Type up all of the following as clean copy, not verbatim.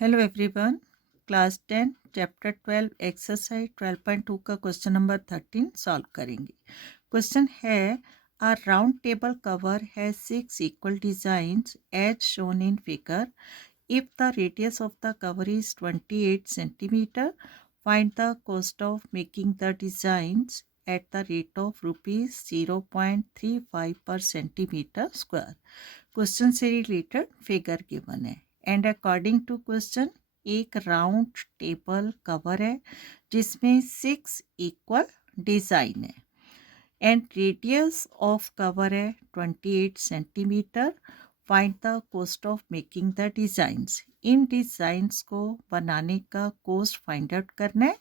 Hello everyone. Class 10 chapter 12 exercise 12.2 का question number 13 solve करेंगे। Question है a round table cover has 6 equal designs as shown in figure. If the radius of the cover is 28 centimetre, find the cost of making the designs at the rate of rupees 0.35 per centimetre square. Question से related figure given है and according to question एक round table cover है जिसमें 6 equal design है and radius of cover है 28 centimetre. Find the cost of making the designs. In designs को बनाने का कॉस्ट फाइंड आउट करना है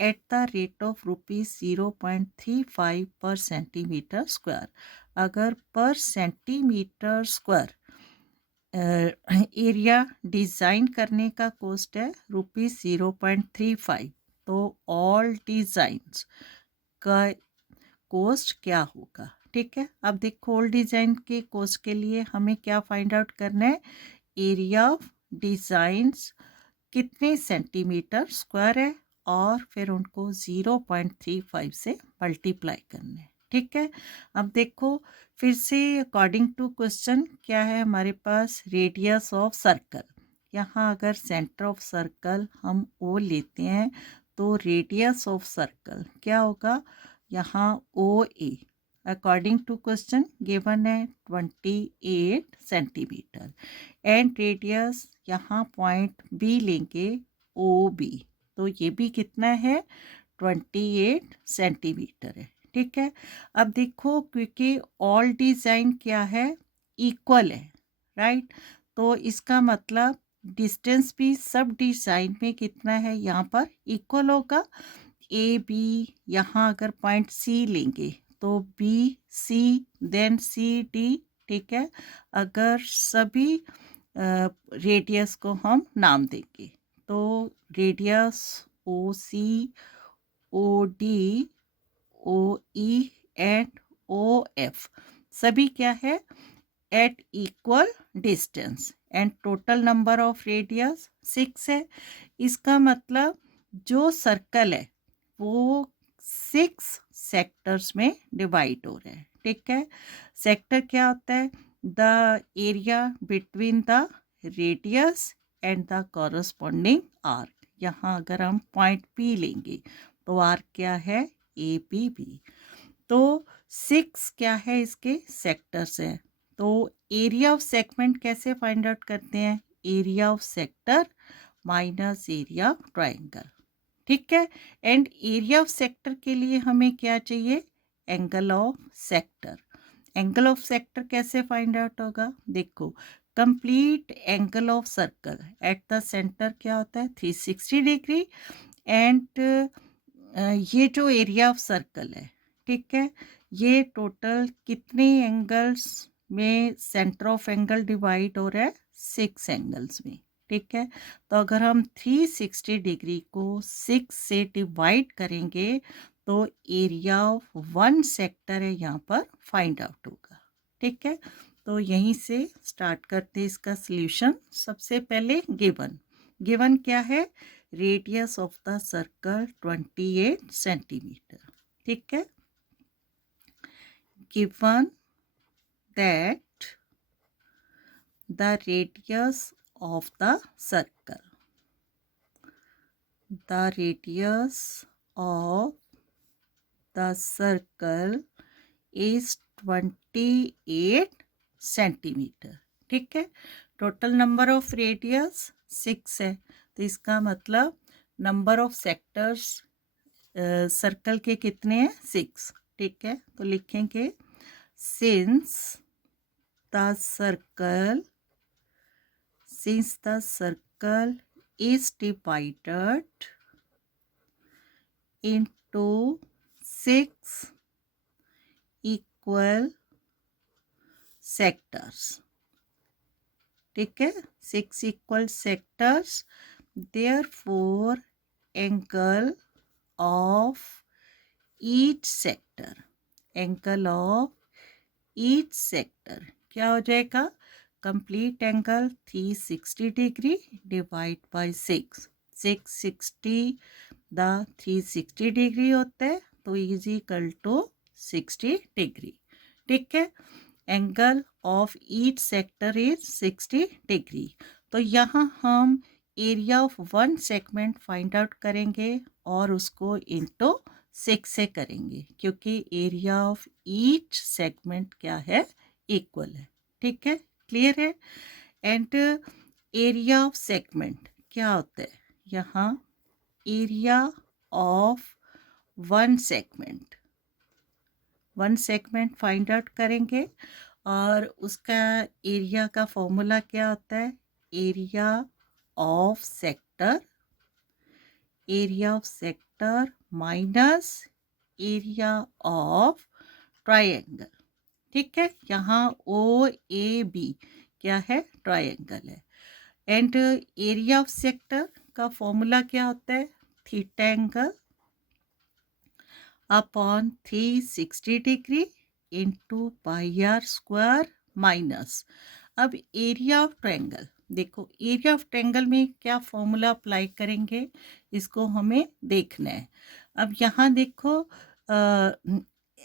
eight the rate of rupees 0.35 per centimetre square. अगर पर सेंटीमीटर स्क्वायर एरिया डिज़ाइन करने का कॉस्ट है रुपीज़ 0.35, तो ऑल डिज़ाइंस का कॉस्ट क्या होगा। ठीक है, अब देखो ऑल डिज़ाइन के कॉस्ट के लिए हमें क्या फाइंड आउट करना है। एरिया ऑफ डिज़ाइंस कितने सेंटीमीटर स्क्वायर है और फिर उनको 0.35 से मल्टीप्लाई करना है। ठीक है, अब देखो फिर से अकॉर्डिंग टू क्वेश्चन क्या है हमारे पास। रेडियस ऑफ सर्कल, यहाँ अगर सेंटर ऑफ सर्कल हम ओ लेते हैं तो रेडियस ऑफ सर्कल क्या होगा, यहाँ ओ ए अकॉर्डिंग टू क्वेश्चन गिवन है 28 सेंटीमीटर एंड रेडियस यहाँ पॉइंट बी लेंगे ओ बी, तो ये भी कितना है 28 सेंटीमीटर है। ठीक है, अब देखो क्योंकि ऑल डिज़ाइन क्या है इक्वल है, राइट, तो इसका मतलब डिस्टेंस भी सब डिज़ाइन में कितना है यहाँ पर इक्वल होगा। ए बी, यहाँ अगर पॉइंट सी लेंगे तो B C then C D. ठीक है, अगर सभी रेडियस को हम नाम देंगे तो radius O C O D O E and O F सभी क्या है at equal distance and total number of radius 6 है। इसका मतलब जो सर्कल है वो 6 सेक्टर्स में डिवाइड हो रहे हैं। ठीक है, सेक्टर क्या होता है, the area between the radius and the corresponding arc. यहाँ अगर हम पॉइंट पी लेंगे तो आर्क क्या है ए पी बी, तो 6 क्या है इसके सेक्टर्स है। तो एरिया ऑफ सेगमेंट कैसे फाइंड आउट करते हैं, area of sector minus area of triangle. ठीक है, एंड एरिया ऑफ सेक्टर के लिए हमें क्या चाहिए, angle of sector. Angle of sector कैसे फाइंड आउट होगा, देखो complete angle of circle at the centre क्या होता है 360 डिग्री एंड ये जो एरिया ऑफ सर्कल है, ठीक है, ये टोटल कितने एंगल्स में सेंटर ऑफ एंगल डिवाइड हो रहा है 6 एंगल्स में। ठीक है, तो अगर हम 360 डिग्री को 6 से डिवाइड करेंगे तो एरिया ऑफ 1 सेक्टर है यहाँ पर फाइंड आउट होगा। ठीक है, तो यहीं से स्टार्ट करते हैं इसका सॉल्यूशन। सबसे पहले गिवन क्या है, radius of the circle 28 centimetre. ठीक है, given that the radius of the circle is 28 centimetre. ठीक है, टोटल नंबर ऑफ रेडियस 6 है, तो इसका मतलब नंबर ऑफ सेक्टर्स सर्कल के कितने हैं 6। ठीक है, तो लिखेंगे since the circle is divided into 6 equal sectors। ठीक है, 6 equal sectors, therefore angle of each sector क्या हो जाएगा, complete angle 360 degree divide by 6. 660 the 360 degree होता है तो इज इक्वल टू 60 डिग्री. ठीक है, angle of each sector is 60 degree. तो यहाँ हम area of one segment find out करेंगे और उसको इंटू 6 से करेंगे क्योंकि एरिया ऑफ ईच सेगमेंट क्या है, इक्वल है. ठीक है, क्लियर है. एंड एरिया ऑफ सेगमेंट क्या होता है, यहाँ area of one segment find out करेंगे और उसका एरिया का फॉर्मूला क्या होता है, area of sector minus area of triangle. ठीक है, यहाँ ओ ए बी क्या है, ट्रायंगल है. एंड एरिया ऑफ सेक्टर का फॉर्मूला क्या होता है, theta angle upon 360 degree into pi r square minus. अब एरिया ऑफ ट्रायंगल देखो, एरिया ऑफ ट्रायंगल में क्या फॉर्मूला अप्लाई करेंगे इसको हमें देखना है. अब यहाँ देखो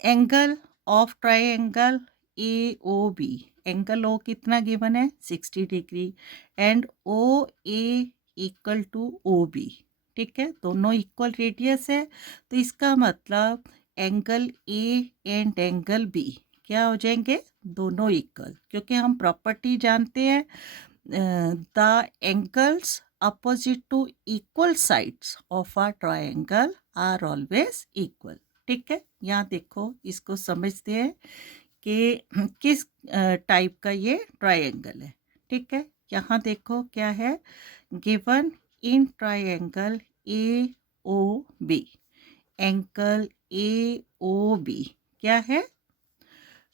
angle of triangle A O B, angle O कितना गिवन है 60 degree and O A equal to O B. ठीक है, दोनों इक्वल रेडियस है तो इसका मतलब angle A and angle B क्या हो जाएंगे, दोनों इक्वल. क्योंकि हम प्रॉपर्टी जानते हैं the angles opposite to equal sides of a triangle are always equal. ठीक है, यहाँ देखो इसको समझते हैं कि किस टाइप का ये ट्रायंगल है. ठीक है, यहाँ देखो क्या है given in triangle A O B, angle A O B क्या है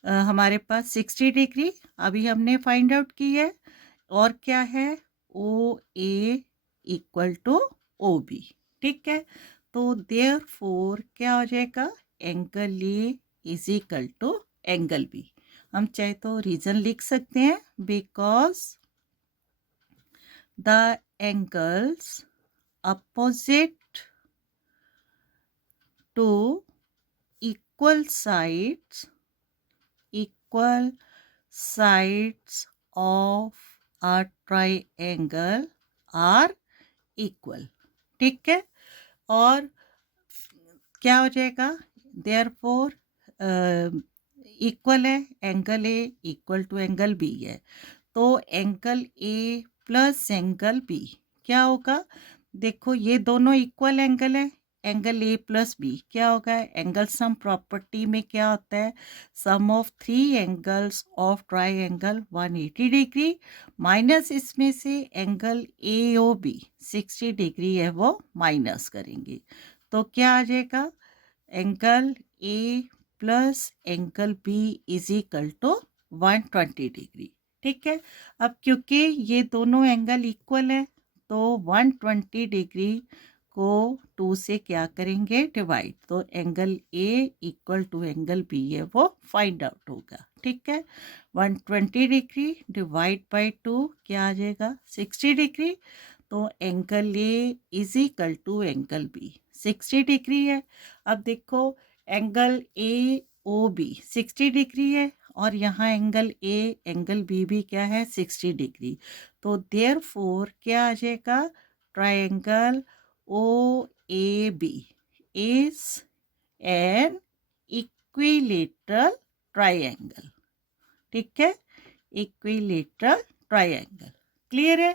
हमारे पास 60 डिग्री अभी हमने फाइंड आउट की है और क्या है O A equal to O B. ठीक है, तो देयरफॉर क्या हो जाएगा, angle A is equal to angle B. हम चाहे तो रीजन लिख सकते हैं because the angles opposite to equal sides of a triangle are equal. ठीक है, और क्या हो जाएगा, therefore इक्वल है, angle A equal to angle B है तो angle A plus angle B क्या होगा, देखो ये दोनों इक्वल एंगल है, एंगल ए प्लस बी क्या होगा, एंगल सम प्रॉपर्टी में क्या होता है, sum of 3 angles of triangle 180 degree minus इसमें से angle A O B 60 degree है वो माइनस करेंगे तो क्या आ जाएगा, angle A plus angle B is equal to 120 degree. ठीक है, अब क्योंकि ये दोनों एंगल इक्वल है तो 120 डिग्री को 2 से क्या करेंगे, डिवाइड, तो angle A equal to angle B है वो फाइंड आउट होगा. ठीक है, 120 डिग्री डिवाइड बाई 2 क्या आ जाएगा, 60 डिग्री. तो angle A is equal to angle B 60 degree है. अब देखो angle A O B 60 degree है और यहाँ एंगल ए एंगल बी भी क्या है 60 डिग्री. तो देयरफॉर क्या आ जाएगा, triangle O A B is an equilateral triangle. ठीक है, इक्विलेटरल ट्रायंगल. क्लियर है,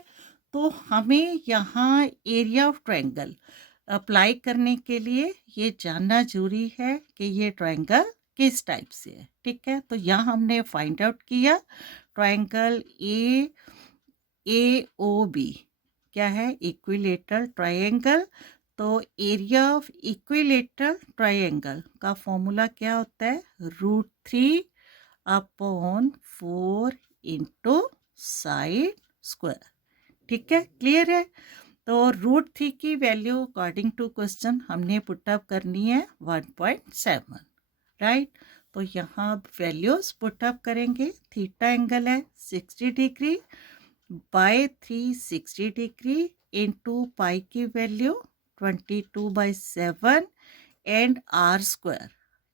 तो हमें यहाँ एरिया ऑफ ट्रायंगल अप्लाई करने के लिए ये जानना जरूरी है कि ये ट्रायंगल किस टाइप से है. ठीक है, तो यहाँ हमने फाइंड आउट किया ट्रायंगल ए ओ बी क्या है, इक्विलेटरल ट्रायंगल. तो एरिया ऑफ इक्विलेटरल ट्रायंगल का फॉर्मूला क्या होता है, √3 अपॉन 4 इंटू साइड स्क्वायर. ठीक है, क्लियर है. तो √3 की वैल्यू अकॉर्डिंग टू क्वेश्चन हमने पुटअप करनी है 1.7. राइट, तो यहाँ वैल्यूज पुटअप करेंगे। थीटा एंगल है 60 degree by 360 degree into pi की value 22/7 and r square.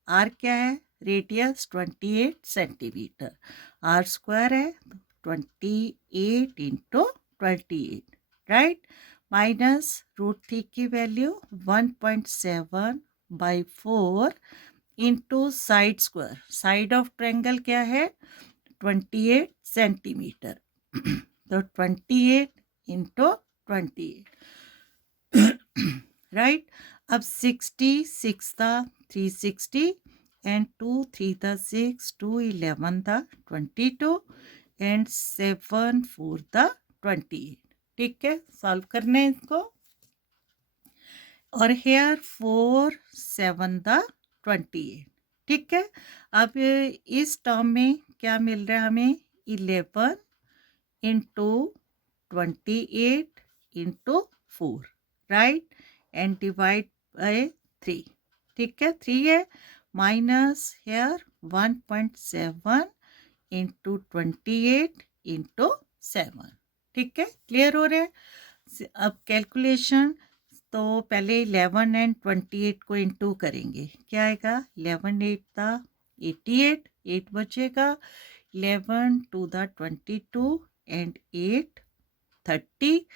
R क्या है? Radius 28 centimetre. आर स्क्वायर है 28 into 28, right, minus root three की value 1.7/4 into side square. Side of triangle क्या है? 28 सेंटीमीटर। तो 28 इंटू 28, राइट। अब 60 6 था 360 एंड 2 3 था 6 2 11 था 22 एंड 7 4 था 28। ठीक है, सॉल्व करने हैं इसको। और हेयर 4 7 था 28। ठीक है, अब इस टर्म में क्या मिल रहा है हमें? 11 into 28 into 4, right, and divide by 3। ठीक है, 3 है, माइनस हेयर 1.7 इंटू 28 इंटू 7। ठीक है, क्लियर हो रहा है? अब कैलकुलेशन, तो पहले 11 एंड 28 को इंटू करेंगे। क्या आएगा? 11 8 था 88, 8 बचेगा, 11 2 था 22 and 8 30,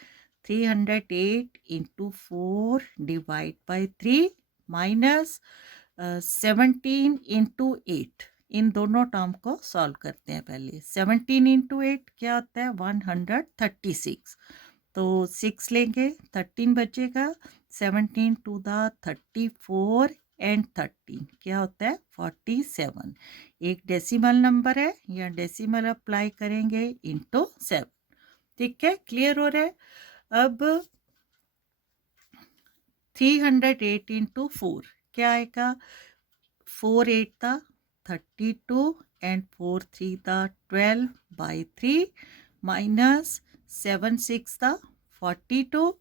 308 into 4 divide by 3 minus 17 into 8। इन दोनों टर्म को सॉल्व करते हैं पहले। 17 इंटू 8 क्या होता है? 136। तो 6 लेंगे, 13 बचेगा, 17 टू द 34 एंड 13 क्या होता है? 47। एक डेसिमल नंबर है, या डेसिमल अप्लाई करेंगे इंटू 7। ठीक है, क्लियर हो रहा है? अब 308 इंटू 4 क्या आएगा? 4 8 था 32 एंड 4 3 था 12/3 माइनस 7 6 था 42,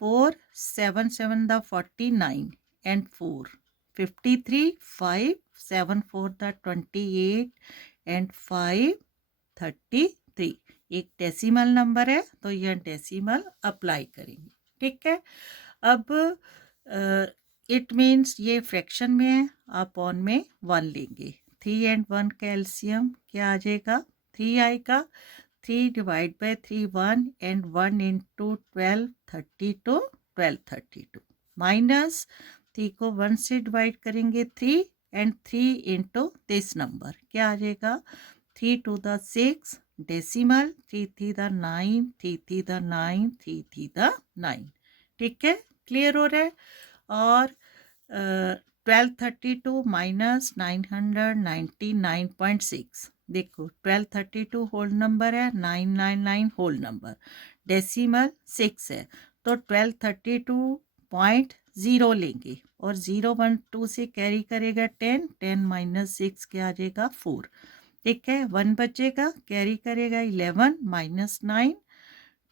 4 7 7 था 49 एंड 4 53, 5 7 4 था 28 एंड 5 33। एक डेसिमल नंबर है तो यह डेसिमल अप्लाई करेंगे। ठीक है, अब इट मीन्स ये फ्रैक्शन में है, आप ऑन में 1 लेंगे। 3 एंड 1 का एलसीएम क्या आ जाएगा? 3 आएगा। 3 divide by 3 1 and 1 into 12 32 12 32 minus 3 को 1 से डिवाइड करेंगे 3 एंड 3 इंटू दिस नंबर क्या आ जाएगा? 3 two the 6 decimal, 3 3 the 9 3 3 the 9 3 3 the 9। ठीक है, क्लियर हो रहा है? और 1232 माइनस 999.6। देखो 1232 होल नंबर है, 999 होल नंबर, डेसिमल 6 है, तो 1232.0 लेंगे और 0 1 2 से कैरी करेगा 10, 10 माइनस 6 क्या आ जाएगा? 4। ठीक है, 1 बचेगा, कैरी करेगा 11 minus 9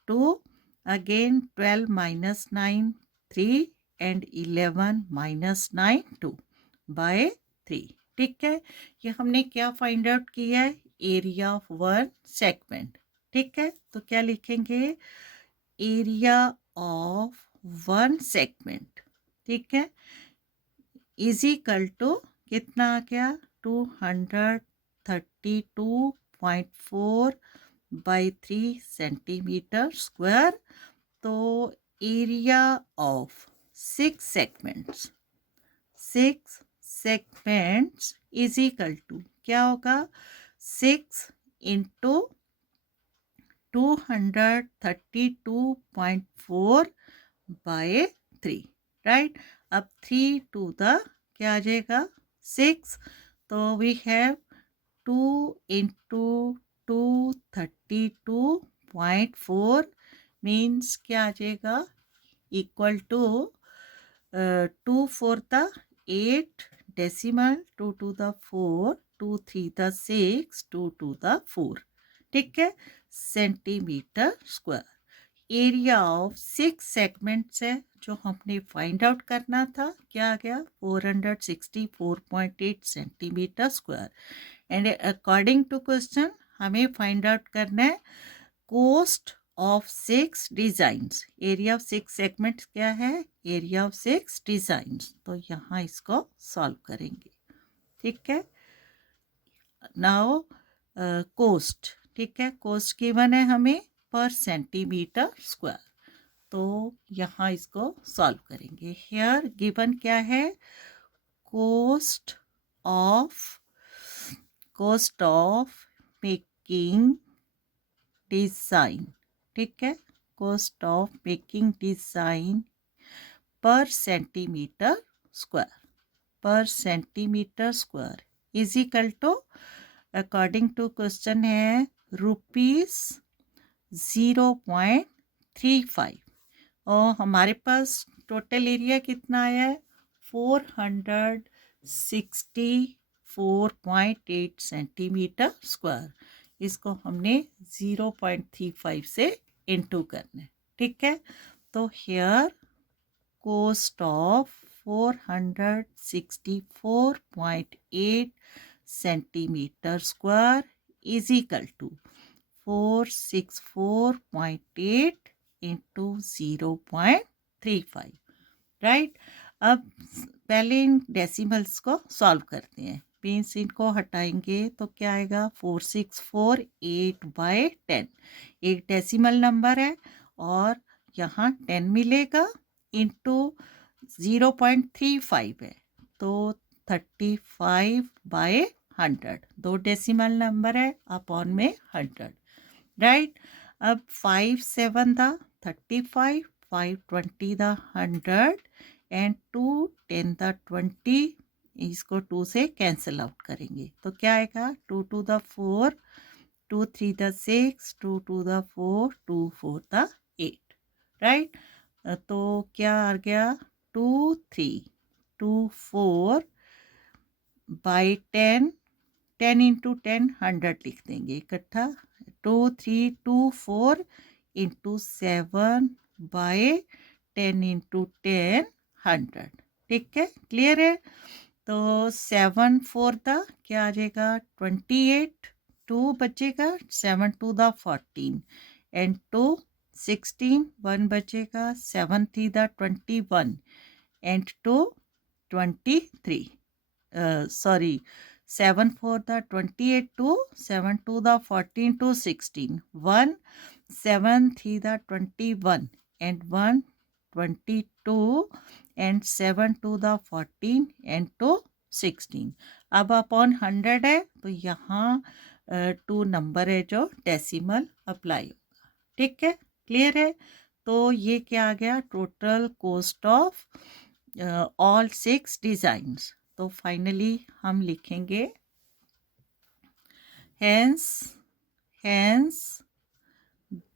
2, again 12 minus 9 3 and 11 minus 9 2 by 3। ठीक है, ये हमने क्या फाइंड आउट किया है? Area of one segment. ठीक है, तो क्या लिखेंगे? एरिया ऑफ वन सेगमेंट, ठीक है, इज इक्वल टू कितना आ गया? 232.4 बाई 3 सेंटीमीटर स्क्वायर। तो area of 6 segments is equal to क्या होगा? 6 इंटू 232.4 बाय 3, राइट। अब 3 टू द क्या आ जाएगा? 6, तो वी हैव 2 इंटू 232.4 मीन्स क्या आ जाएगा? Equal to 2 4 the 8 decimal, 2 two the 4, 2 3 the 6, 2 two the 4। ठीक है, centimetre square. Area of 6 segments है जो हमने फाइंड आउट करना था, क्या आ गया 464.8 centimetre square. And according to question हमें फाइंड आउट करना है cost of 6 designs. Area of 6 segments क्या है, एरिया ऑफ 6 डिजाइंस। तो यहाँ इसको सॉल्व करेंगे, ठीक है। नाउ कोस्ट, ठीक है, कोस्ट गिवन है हमें पर सेंटीमीटर स्क्वायर। तो यहाँ इसको सॉल्व करेंगे। हेयर गिवन क्या है, कोस्ट ऑफ मेकिंग डिजाइन, ठीक है, cost of making design per centimetre square is equal to, according to question है रुपीज 0.35 और हमारे पास टोटल एरिया कितना आया है 464.8 सेंटीमीटर स्क्वायर। इसको हमने 0.35 से इनटू करना है, ठीक है। तो here cost of 464.8 centimetre square is equal to 464.8 into 0.35, right. अब पहले इन डेसिमल्स को सॉल्व करते हैं। मीन्स इनको हटाएंगे तो क्या आएगा 4648/10। एक डेसिमल नंबर है और यहाँ 10 मिलेगा, इंटू 0.35 है तो 35/100। दो डेसिमल नंबर है, अपॉन में 100, राइट। अब 5 7 द 35, 5 20 द 100 एंड 2 10 द 20, इसको 2 से कैंसिल आउट करेंगे तो क्या आएगा 2 2 the 4, 2 3 the 6, 2 2 the 4, 2 4 the 8, right. तो क्या आ गया 2 3 2 4 बाई 10, 10 इंटू 10 100 लिख देंगे इकट्ठा, 2 3 2 4 इंटू 7 बाई 10 इंटू 10 100, ठीक है, क्लियर है। तो 7 4 द क्या आ जाएगा 28, 2 बचेगा 7 2 द 14 एंड 2 16, 1 बचेगा 7 3 the 21 and 2 23, sorry 7 4 the 28, 2 7 2 the 14 to 16, 1 7 3 the 21 and 1 22 and 7 2 the 14 and 2 16। अब अपॉन 100 है तो यहाँ 2 नंबर है जो डेसिमल अप्लाई होगा, ठीक है, क्लियर है। तो ये क्या आ गया total cost of all 6 designs. तो फाइनली हम लिखेंगे hence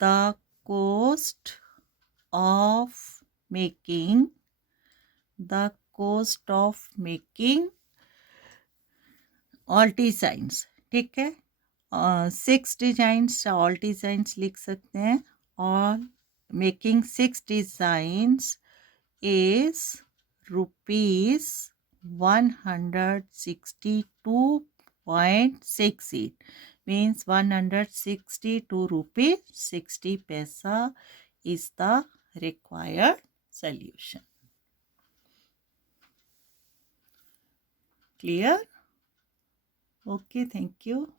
the cost of making all designs, ठीक है, 6 डिजाइन्स ऑल डिजाइन्स लिख सकते हैं। All making 6 designs is rupees 162.68, means 162 rupees 60 paisa is the required solution. Clear? Okay, thank you.